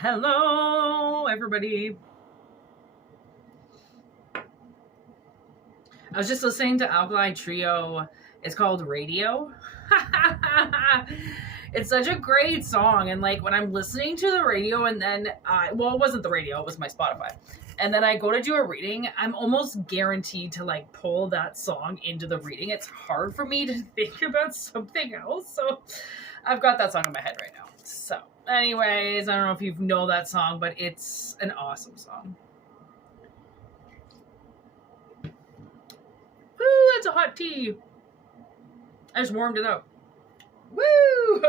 Hello, everybody. I was just listening to Alkali Trio. It's called Radio. It's such a great song. And like when I'm listening to the radio and then, well, it wasn't the radio, it was my Spotify. And then I go to do a reading, I'm almost guaranteed to like pull that song into the reading. It's hard for me to think about something else. So I've got that song in my head right now. So anyways, I don't know if you know that song, but it's an awesome song. Woo, that's a hot tea. I just warmed it up. Woo!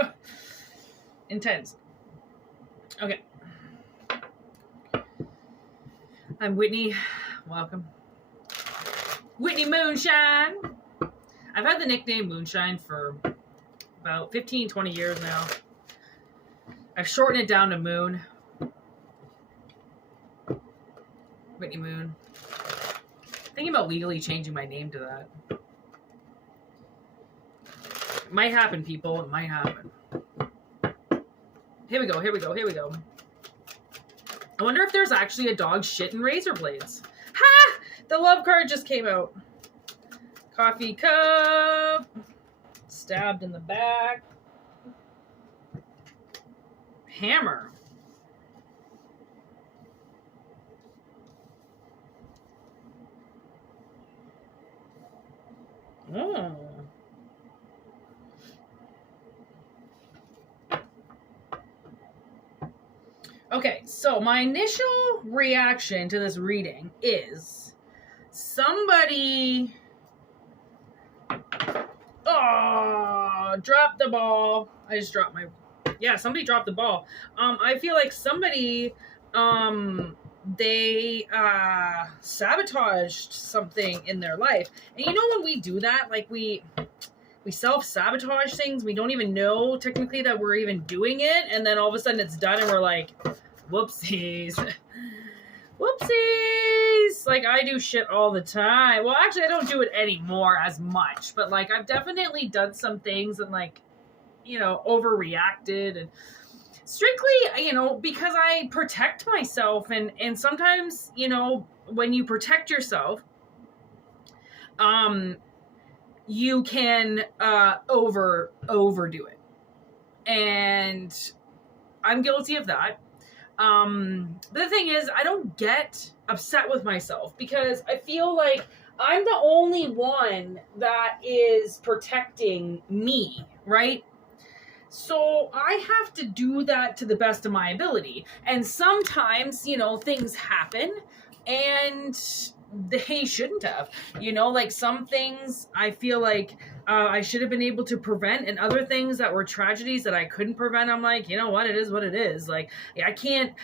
Intense. Okay. I'm Whitney. Welcome. Whitney Moonshine. I've had the nickname Moonshine for about 15, 20 years now. I've shortened it down to Moon. Whitney Moon. Thinking about legally changing my name to that. It might happen, people. It might happen. Here we go. I wonder if there's actually a dog shit in razor blades. Ha! The love card just came out. Coffee cup. Stabbed in the back. Hammer. Oh. Okay, so my initial reaction to this reading is somebody dropped the ball. I just dropped my somebody dropped the ball. I feel like somebody they sabotaged something in their life. And you know when we do that, like we self-sabotage things, we don't even know technically that we're even doing it, and then all of a sudden it's done and we're like, whoopsies. Whoopsies. Like I do shit all the time. Well, actually I don't do it anymore as much, but like I've definitely done some things and like, you know, overreacted, and strictly, you know, because I protect myself, and sometimes, you know, when you protect yourself, you can overdo it, and I'm guilty of that. But the thing is, I don't get upset with myself because I feel like I'm the only one that is protecting me, right? So I have to do that to the best of my ability. And sometimes, you know, things happen and they shouldn't have. You know, like some things I feel like I should have been able to prevent, and other things that were tragedies that I couldn't prevent, I'm like, you know what, it is what it is. Like I can't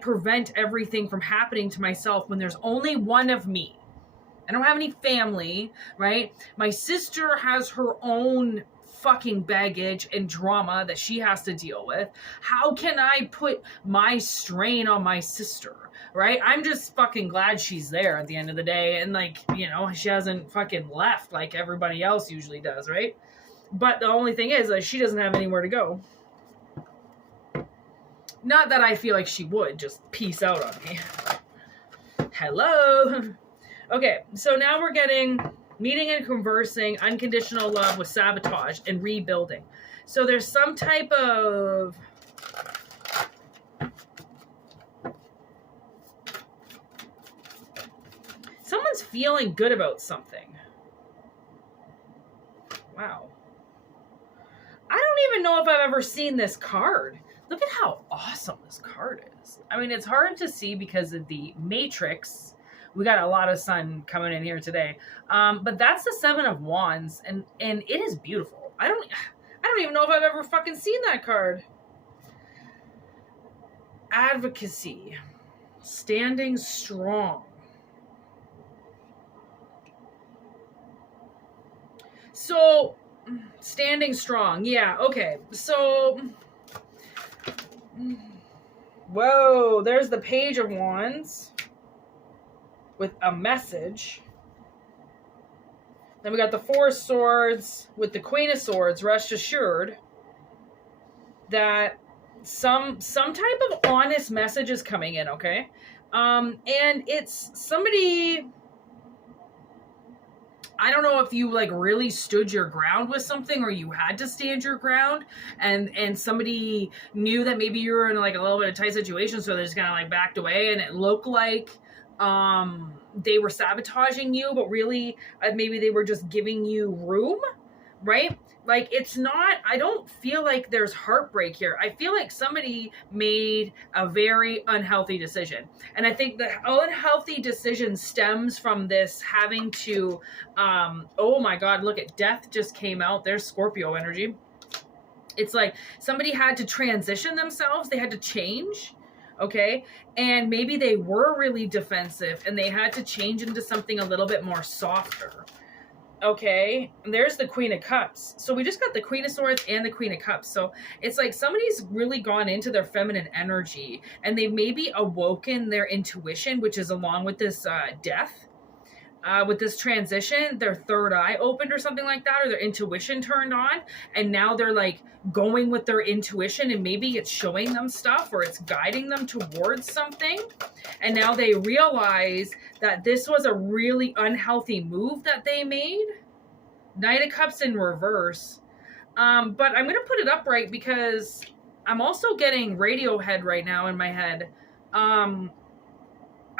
prevent everything from happening to myself when there's only one of me. I don't have any family, right? My sister has her own fucking baggage and drama that she has to deal with. How can I put my strain on my sister, right? I'm just fucking glad she's there at the end of the day, and like, you know, she hasn't fucking left like everybody else usually does, right? But the only thing is that she doesn't have anywhere to go. Not that I feel like she would just peace out on me. Hello. Okay, so now we're getting meeting and conversing, unconditional love with sabotage, and rebuilding. So there's some type of someone's feeling good about something. Wow. I don't even know if I've ever seen this card. Look at how awesome this card is. I mean, it's hard to see because of the matrix. We got a lot of sun coming in here today. But that's the Seven of Wands, and it is beautiful. I don't even know if I've ever fucking seen that card. Advocacy. Standing strong. So, standing strong. Yeah, okay. So, whoa, there's the Page of Wands with a message. Then we got the Four of Swords with the Queen of Swords. Rest assured that some type of honest message is coming in, okay? And it's somebody, I don't know if you like really stood your ground with something, or you had to stand your ground, and somebody knew that maybe you were in like a little bit of tight situation, so they just kind of like backed away, and it looked like they were sabotaging you, but really maybe they were just giving you room, right? Like, it's not, I don't feel like there's heartbreak here. I feel like somebody made a very unhealthy decision. And I think the unhealthy decision stems from this having to, oh my God, look at death just came out. There's Scorpio energy. It's like somebody had to transition themselves. They had to change. Okay. And maybe they were really defensive and they had to change into something a little bit more softer. Okay, and there's the Queen of Cups. So we just got the Queen of Swords and the Queen of Cups. So it's like somebody's really gone into their feminine energy, and they maybe awoken their intuition, which is along with this death. With this transition, their third eye opened or something like that, or their intuition turned on, and now they're like going with their intuition, and maybe it's showing them stuff or it's guiding them towards something, and now they realize that this was a really unhealthy move that they made. Knight of Cups in reverse. But I'm going to put it upright because I'm also getting Radiohead right now in my head.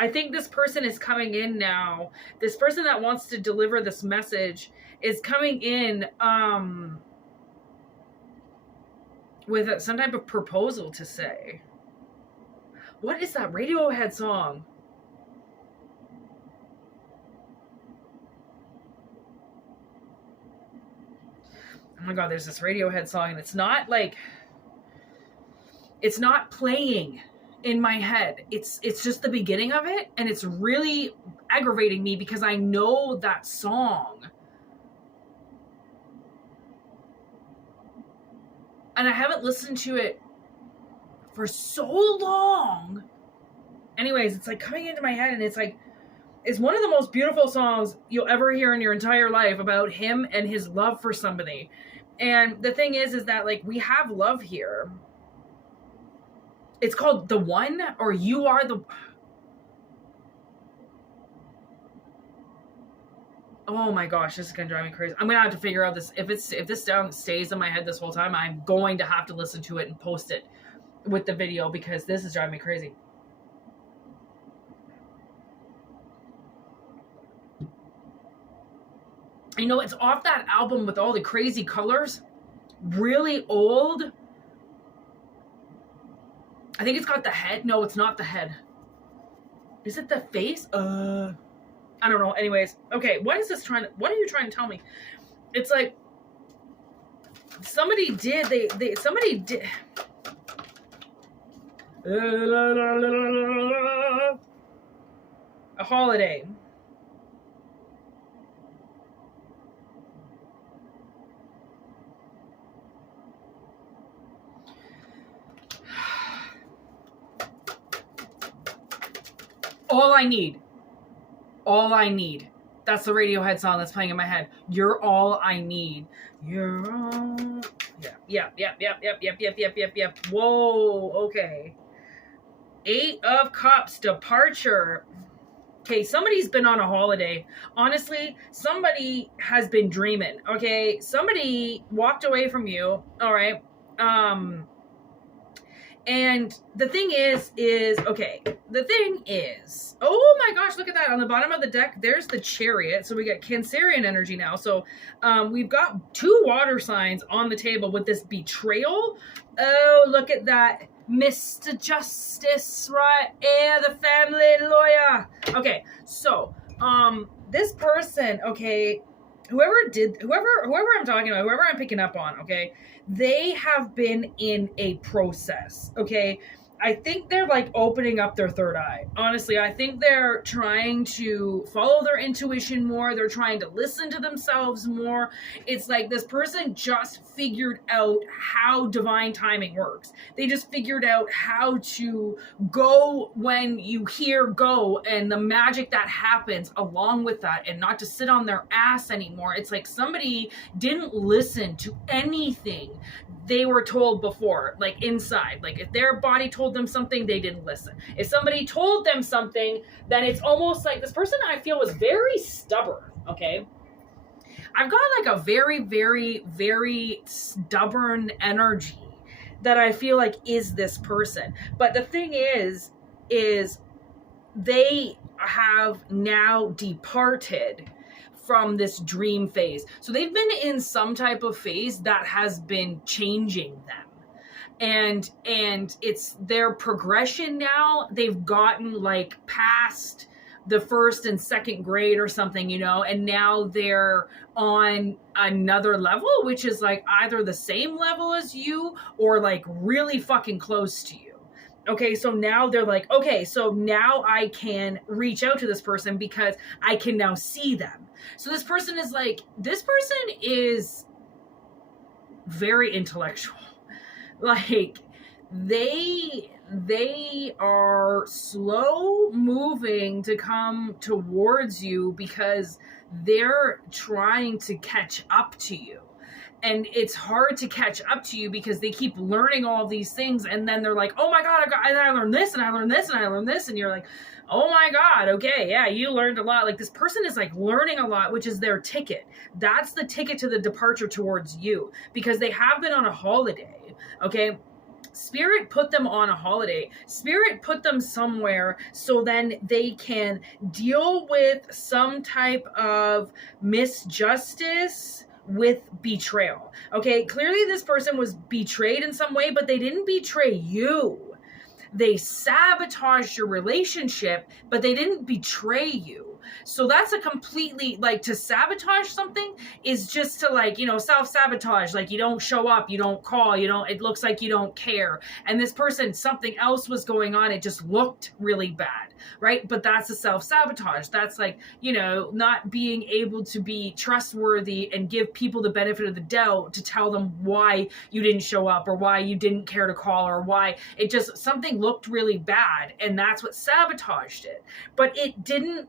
I think this person is coming in now. This person that wants to deliver this message is coming in with some type of proposal to say. What is that Radiohead song? Oh my God, there's this Radiohead song, and it's not like, it's not playing in my head. It's just the beginning of it, and it's really aggravating me because I know that song. And I haven't listened to it for so long. Anyways, it's like coming into my head, and it's like, it's one of the most beautiful songs you'll ever hear in your entire life about him and his love for somebody. And the thing is that like, we have love here. It's called The One, or You Are the... Oh my gosh, this is gonna drive me crazy. I'm gonna have to figure out this. If this sound stays in my head this whole time, I'm going to have to listen to it and post it with the video, because this is driving me crazy. You know, it's off that album with all the crazy colors. Really old. I think it's got the head. No, it's not the head. Is it the face? I don't know. Anyways, okay. What is this trying to... What are you trying to tell me? It's like somebody did. Somebody did. A holiday. All I need. All I need. That's the Radiohead song that's playing in my head. You're all I need. You're all... Yep. Whoa, okay. 8 of Cups, departure. Okay, somebody's been on a holiday. Honestly, somebody has been dreaming, okay? Somebody walked away from you, all right? And the thing is, okay, the thing is, oh my gosh, look at that. On the bottom of the deck, there's the Chariot. So we got Cancerian energy now. So we've got 2 water signs on the table with this betrayal. Oh, look at that. Mr. Justice, right here, the family lawyer. Okay, so this person, okay, whoever I'm talking about, whoever I'm picking up on, okay, they have been in a process, okay? I think they're like opening up their third eye. Honestly, I think they're trying to follow their intuition more. They're trying to listen to themselves more. It's like this person just figured out how divine timing works. They just figured out how to go when you hear go and the magic that happens along with that, and not to sit on their ass anymore. It's like somebody didn't listen to anything they were told before, like inside. Like if their body told them something, they didn't listen. If somebody told them something, then it's almost like this person, I feel, was very stubborn. Okay, I've got like a very, very, very stubborn energy that I feel like is this person. But the thing is they have now departed from this dream phase. So they've been in some type of phase that has been changing them. And it's their progression now. They've gotten like past the first and second grade or something, you know, and now they're on another level, which is like either the same level as you or like really fucking close to you. Okay, so now they're like, okay, so now I can reach out to this person because I can now see them. So this person is very intellectual. Like they are slow moving to come towards you because they're trying to catch up to you. And it's hard to catch up to you because they keep learning all these things, and then they're like, oh my God, I learned this, and I learned this, and I learned this, and you're like, oh my God, okay, yeah, you learned a lot. Like this person is like learning a lot, which is their ticket. That's the ticket to the departure towards you, because they have been on a holiday, okay? Spirit put them on a holiday. Spirit put them somewhere so then they can deal with some type of misjustice with betrayal. Okay, clearly this person was betrayed in some way, but they didn't betray you. They sabotaged your relationship, but they didn't betray you. So that's a completely, like, to sabotage something is just to, like, you know, self-sabotage. Like, you don't show up, you don't call, you don't, it looks like you don't care. And this person, something else was going on. It just looked really bad, right? But that's a self-sabotage. That's like, you know, not being able to be trustworthy and give people the benefit of the doubt to tell them why you didn't show up or why you didn't care to call or why it just, something looked really bad. And that's what sabotaged it. But it didn't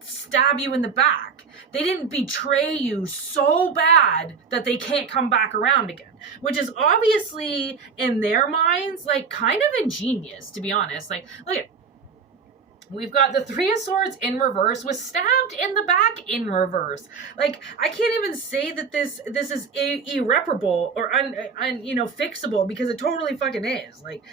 stab you in the back. They didn't betray you so bad that they can't come back around again, which is obviously in their minds like kind of ingenious, to be honest. Like, look at, we've got the Three of Swords in reverse, was stabbed in the back in reverse. Like, I can't even say that this is irreparable or you know, fixable, because it totally fucking is. Like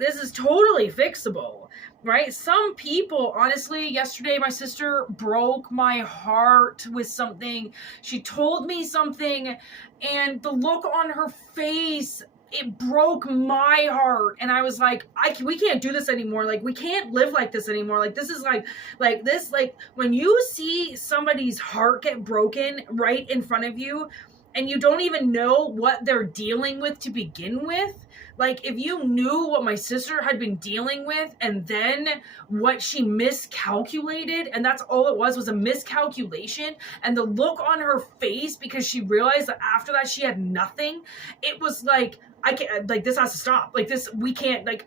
this is totally fixable, right? Some people, honestly, yesterday my sister broke my heart with something. She told me something, and the look on her face, it broke my heart. And I was like, we can't do this anymore. Like, we can't live like this anymore. Like, this is like this, like when you see somebody's heart get broken right in front of you and you don't even know what they're dealing with to begin with. Like, if you knew what my sister had been dealing with and then what she miscalculated, and that's all it was a miscalculation, and the look on her face because she realized that after that she had nothing, it was like, I can't, like, this has to stop. Like, this, we can't, like,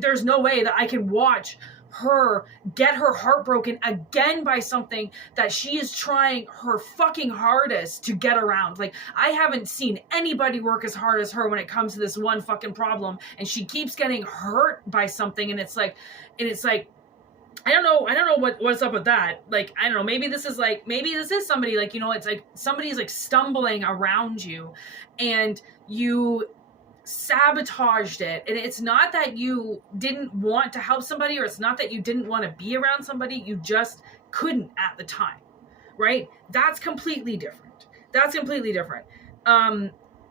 there's no way that I can watch her get her heart broken again by something that she is trying her fucking hardest to get around. Like, I haven't seen anybody work as hard as her when it comes to this one fucking problem, and she keeps getting hurt by something, and it's like I don't know what's up with that. Like, I don't know, maybe this is somebody, like, you know, it's like somebody's like stumbling around you and you sabotaged it. And it's not that you didn't want to help somebody, or it's not that you didn't want to be around somebody, you just couldn't at the time, right? That's completely different.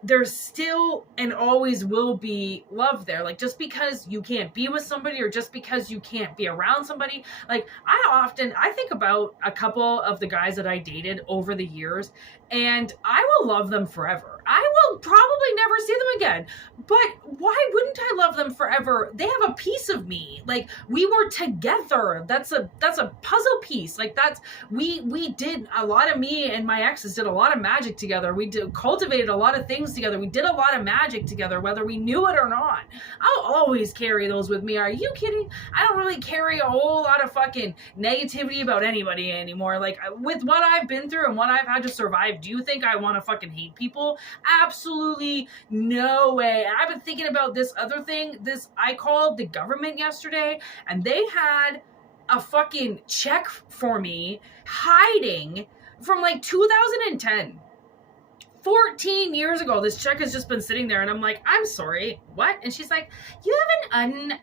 There's still and always will be love there. Like, just because you can't be with somebody or just because you can't be around somebody, like, I think about a couple of the guys that I dated over the years, and I will love them forever. I will probably never see them again. But why wouldn't I love them forever? They have a piece of me. Like, we were together. That's a puzzle piece. Like, we did a lot of, me and my exes did a lot of magic together. We cultivated a lot of things together. We did a lot of magic together, whether we knew it or not. I'll always carry those with me. Are you kidding? I don't really carry a whole lot of fucking negativity about anybody anymore. Like, with what I've been through and what I've had to survive, do you think I want to fucking hate people? Absolutely no way. And I've been thinking about this other thing. I called the government yesterday, and they had a fucking check for me hiding from like 2010. 14 years ago, this check has just been sitting there, and I'm like, I'm sorry, what? And she's like, you have an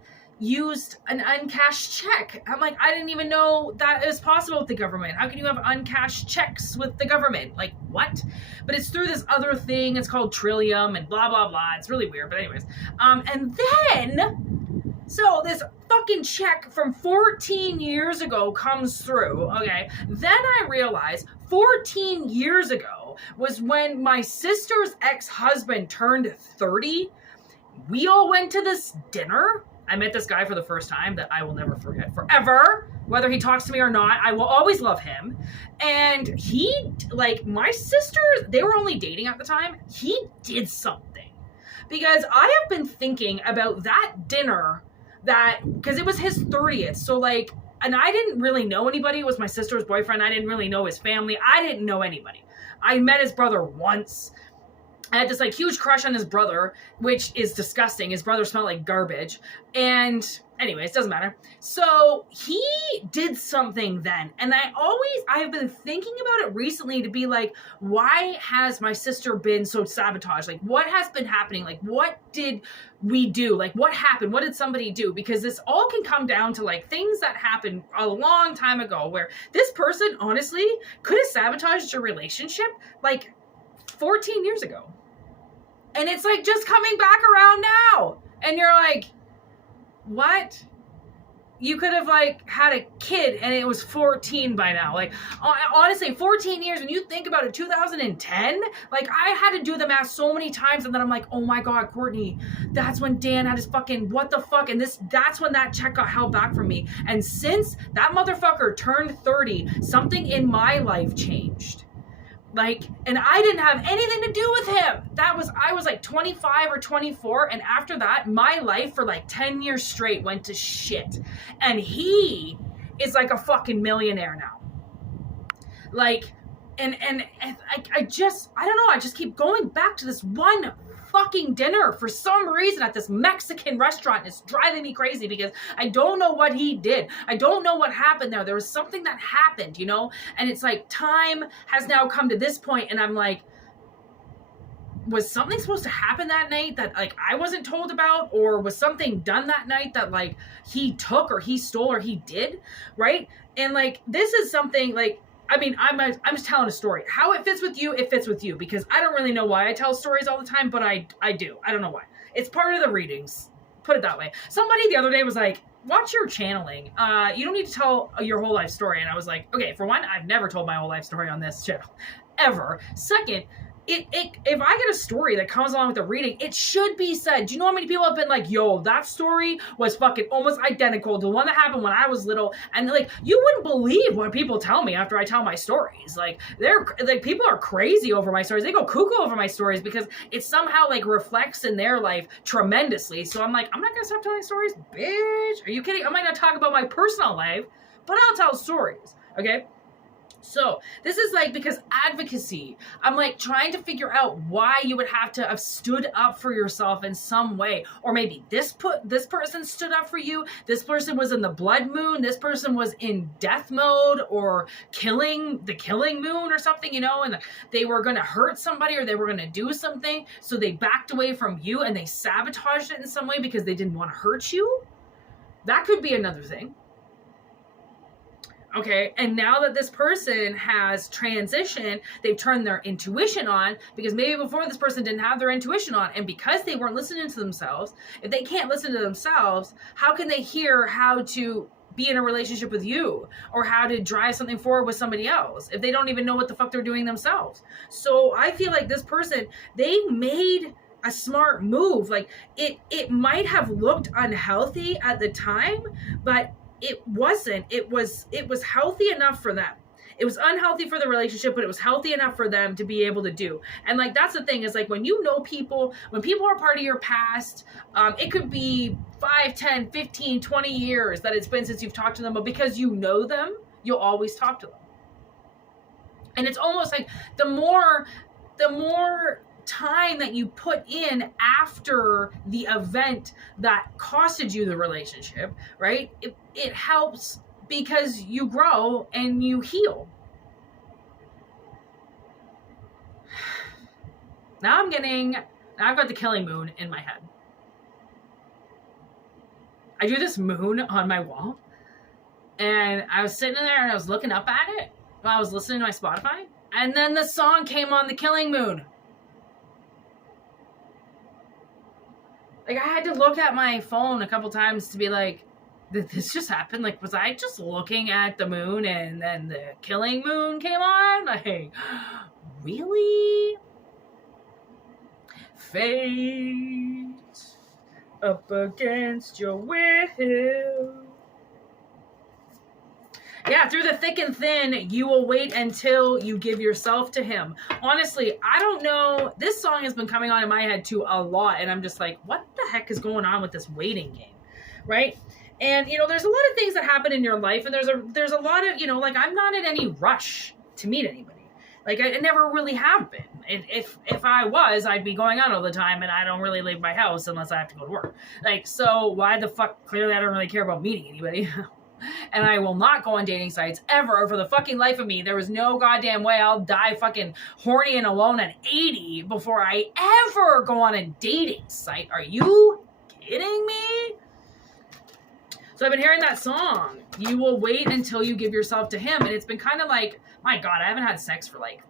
uncashed check. I'm like, I didn't even know that is possible with the government. How can you have uncashed checks with the government? Like, what? But it's through this other thing. It's called Trillium and blah, blah, blah. It's really weird, but anyways. And then, so this fucking check from 14 years ago comes through, okay? Then I realized 14 years ago was when my sister's ex-husband turned 30. We all went to this dinner. I met this guy for the first time that I will never forget forever. Whether he talks to me or not, I will always love him. And he, like, my sister, they were only dating at the time. He did something. Because I have been thinking about that dinner because it was his 30th. So, like, and I didn't really know anybody. It was my sister's boyfriend. I didn't really know his family. I didn't know anybody. I met his brother once. I had this like huge crush on his brother, which is disgusting. His brother smelled like garbage. And anyways, doesn't matter. So he did something then. And I have been thinking about it recently to be like, why has my sister been so sabotaged? Like, what has been happening? Like, what did we do? Like, what happened? What did somebody do? Because this all can come down to like things that happened a long time ago where this person honestly could have sabotaged your relationship like 14 years ago. And it's like just coming back around now. And you're like, what? You could have like had a kid and it was 14 by now. Like, honestly, 14 years, when you think about it, 2010, like I had to do the math so many times. And then I'm like, oh my God, Courtney, that's when Dan had his fucking, what the fuck? And that's when that check got held back from me. And since that motherfucker turned 30, something in my life changed. Like, and I didn't have anything to do with him. I was like 25 or 24. And after that, my life for like 10 years straight went to shit. And he is like a fucking millionaire now. Like, and I just, I don't know. I just keep going back to this one fucking dinner for some reason at this Mexican restaurant. It's driving me crazy because I don't know what he did. I don't know what happened there. There was something that happened, you know? And it's like time has now come to this point and I'm like, was something supposed to happen that night that like I wasn't told about, or was something done that night that like he took or he stole or he did, right? And like this is something like, I mean, I'm just telling a story. How it fits with you, because I don't really know why I tell stories all the time, but I do. I don't know why. It's part of the readings. Put it that way. Somebody the other day was like, watch your channeling. You don't need to tell your whole life story. And I was like, okay, for one, I've never told my whole life story on this channel. Ever. Second, if I get a story that comes along with a reading, it should be said. Do you know how many people have been like, yo, that story was fucking almost identical to the one that happened when I was little? And like, you wouldn't believe what people tell me after I tell my stories. Like, people are crazy over my stories. They go cuckoo over my stories because it somehow like reflects in their life tremendously. So I'm like, I'm not gonna stop telling stories, bitch. Are you kidding? I'm not gonna talk about my personal life, but I'll tell stories, okay? So this is like, because advocacy, I'm like trying to figure out why you would have to have stood up for yourself in some way. Or maybe this person stood up for you. This person was in the blood moon. This person was in death mode or the killing moon or something, you know, and they were going to hurt somebody or they were going to do something. So they backed away from you and they sabotaged it in some way because they didn't want to hurt you. That could be another thing. Okay, and now that this person has transitioned, they've turned their intuition on, because maybe before this person didn't have their intuition on, and because they weren't listening to themselves, if they can't listen to themselves, how can they hear how to be in a relationship with you or how to drive something forward with somebody else if they don't even know what the fuck they're doing themselves? So I feel like this person, they made a smart move. Like it might have looked unhealthy at the time, but it wasn't. It was healthy enough for them. It was unhealthy for the relationship, but it was healthy enough for them to be able to do. And like, that's the thing, is like, when you know people, when people are part of your past, it could be 5, 10, 15, 20 years that it's been since you've talked to them, but because you know them, you'll always talk to them. And it's almost like the more time that you put in after the event that costed you the relationship, right? It helps, because you grow and you heal. Now I've got the killing moon in my head. I do this moon on my wall, and I was sitting there and I was looking up at it while I was listening to my Spotify, and then the song came on, the killing moon. Like, I had to look at my phone a couple times to be like, did this just happen? Like, was I just looking at the moon and then the killing moon came on? Like, really? Fate up against your will. Yeah, through the thick and thin, you will wait until you give yourself to him. Honestly, I don't know. This song has been coming on in my head too a lot, and I'm just like, what the heck is going on with this waiting game, right? And, you know, there's a lot of things that happen in your life, and there's a lot of, you know, like, I'm not in any rush to meet anybody. Like, I never really have been. If I was, I'd be going out all the time, and I don't really leave my house unless I have to go to work. Like, so why the fuck? Clearly, I don't really care about meeting anybody. And I will not go on dating sites ever for the fucking life of me. There was no goddamn way I'll die fucking horny and alone at 80 before I ever go on a dating site. Are you kidding me? So I've been hearing that song. You will wait until you give yourself to him. And it's been kind of like, my God, I haven't had sex for like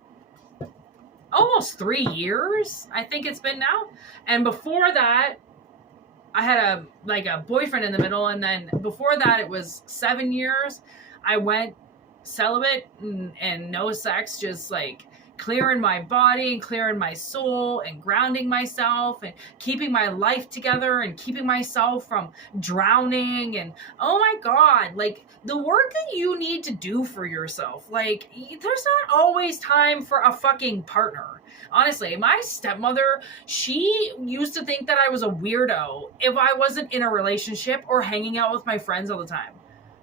almost 3 years. I think it's been now. And before that, I had a boyfriend in the middle, and then before that it was 7 years. I went celibate and no sex, just like clearing my body and clearing my soul and grounding myself and keeping my life together and keeping myself from drowning. And oh my God, like, the work that you need to do for yourself, like, there's not always time for a fucking partner. Honestly, my stepmother, she used to think that I was a weirdo if I wasn't in a relationship or hanging out with my friends all the time.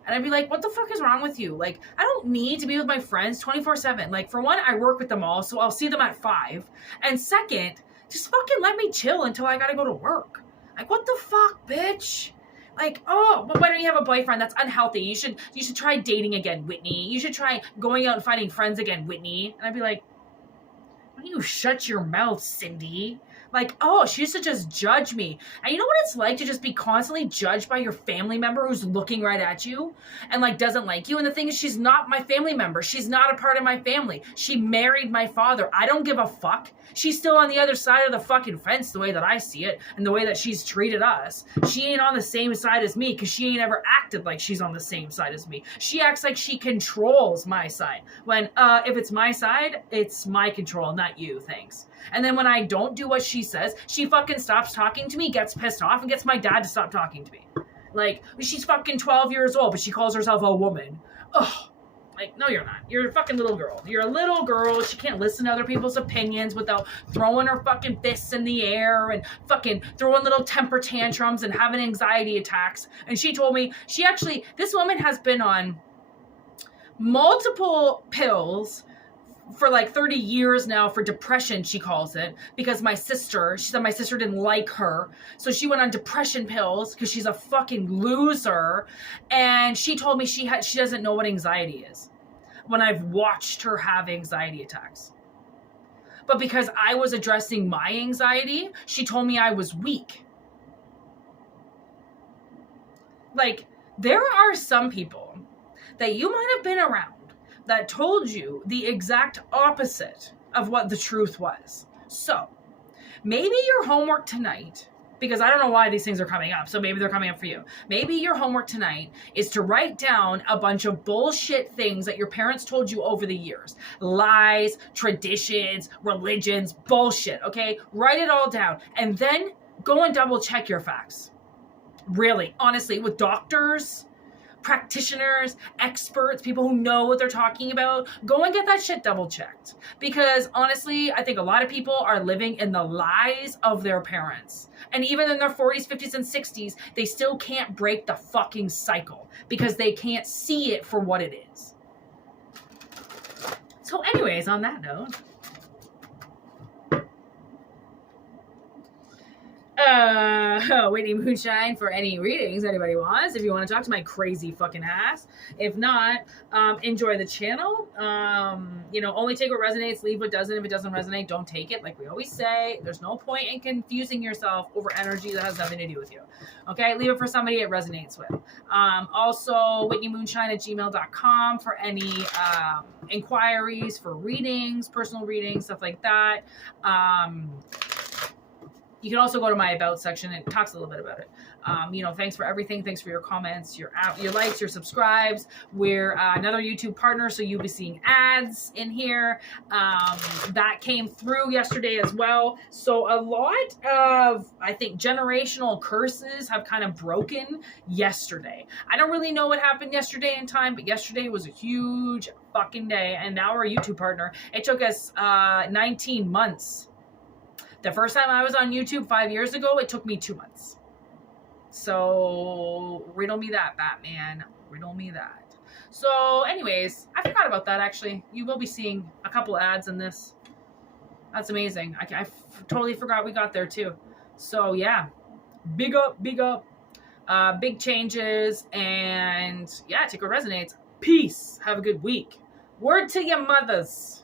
And I'd be like, what the fuck is wrong with you? Like, I don't need to be with my friends 24/7. Like, for one, I work with them all, so I'll see them at 5. And second, just fucking let me chill until I gotta go to work. Like, what the fuck, bitch? Like, oh, but why don't you have a boyfriend? That's unhealthy. You should try dating again, Whitney. You should try going out and finding friends again, Whitney. And I'd be like, why don't you shut your mouth, Cindy? Like, oh, she used to just judge me. And you know what it's like to just be constantly judged by your family member who's looking right at you and, like, doesn't like you? And the thing is, she's not my family member. She's not a part of my family. She married my father. I don't give a fuck. She's still on the other side of the fucking fence the way that I see it and the way that she's treated us. She ain't on the same side as me because she ain't ever acted like she's on the same side as me. She acts like she controls my side. When, if it's my side, it's my control, not you, thanks. And then when I don't do what she says, she fucking stops talking to me, gets pissed off, and gets my dad to stop talking to me. Like, she's fucking 12 years old, but she calls herself a woman. Ugh. Like, no, you're not. You're a fucking little girl. You're a little girl. She can't listen to other people's opinions without throwing her fucking fists in the air and fucking throwing little temper tantrums and having anxiety attacks. And she told me, this woman has been on multiple pills for like 30 years now for depression, she calls it, because she said my sister didn't like her. So she went on depression pills because she's a fucking loser. And she told me she doesn't know what anxiety is when I've watched her have anxiety attacks. But because I was addressing my anxiety, she told me I was weak. Like, there are some people that you might have been around that told you the exact opposite of what the truth was. So, maybe your homework tonight, because I don't know why these things are coming up. So maybe they're coming up for you. Maybe your homework tonight is to write down a bunch of bullshit things that your parents told you over the years. Lies, traditions, religions, bullshit, okay? Write it all down. And then go and double check your facts. Really, honestly, with doctors, practitioners, experts, people who know what they're talking about, go and get that shit double checked. Because honestly, I think a lot of people are living in the lies of their parents. And even in their 40s, 50s, and 60s, they still can't break the fucking cycle because they can't see it for what it is. So anyways, on that note, Whitney Moonshine for any readings anybody wants. If you want to talk to my crazy fucking ass. If not, enjoy the channel. Only take what resonates, leave what doesn't. If it doesn't resonate, don't take it. Like we always say, there's no point in confusing yourself over energy that has nothing to do with you. Okay, leave it for somebody it resonates with. Also, whitneymoonshine@gmail.com for any inquiries for readings, personal readings, stuff like that. You can also go to my about section. It talks a little bit about it. Thanks for everything. Thanks for your comments, your likes, your subscribes. We're another YouTube partner, so you'll be seeing ads in here. That came through yesterday as well. So a lot of, I think, generational curses have kind of broken yesterday. I don't really know what happened yesterday in time, but yesterday was a huge fucking day. And now we're a YouTube partner. It took us 19 months. The first time I was on YouTube 5 years ago, it took me 2 months. So, riddle me that, Batman. Riddle me that. So, anyways, I forgot about that, actually. You will be seeing a couple ads in this. That's amazing. I totally forgot we got there, too. So, yeah. Big up, big up. Big changes. And, yeah, take what resonates. Peace. Have a good week. Word to your mothers.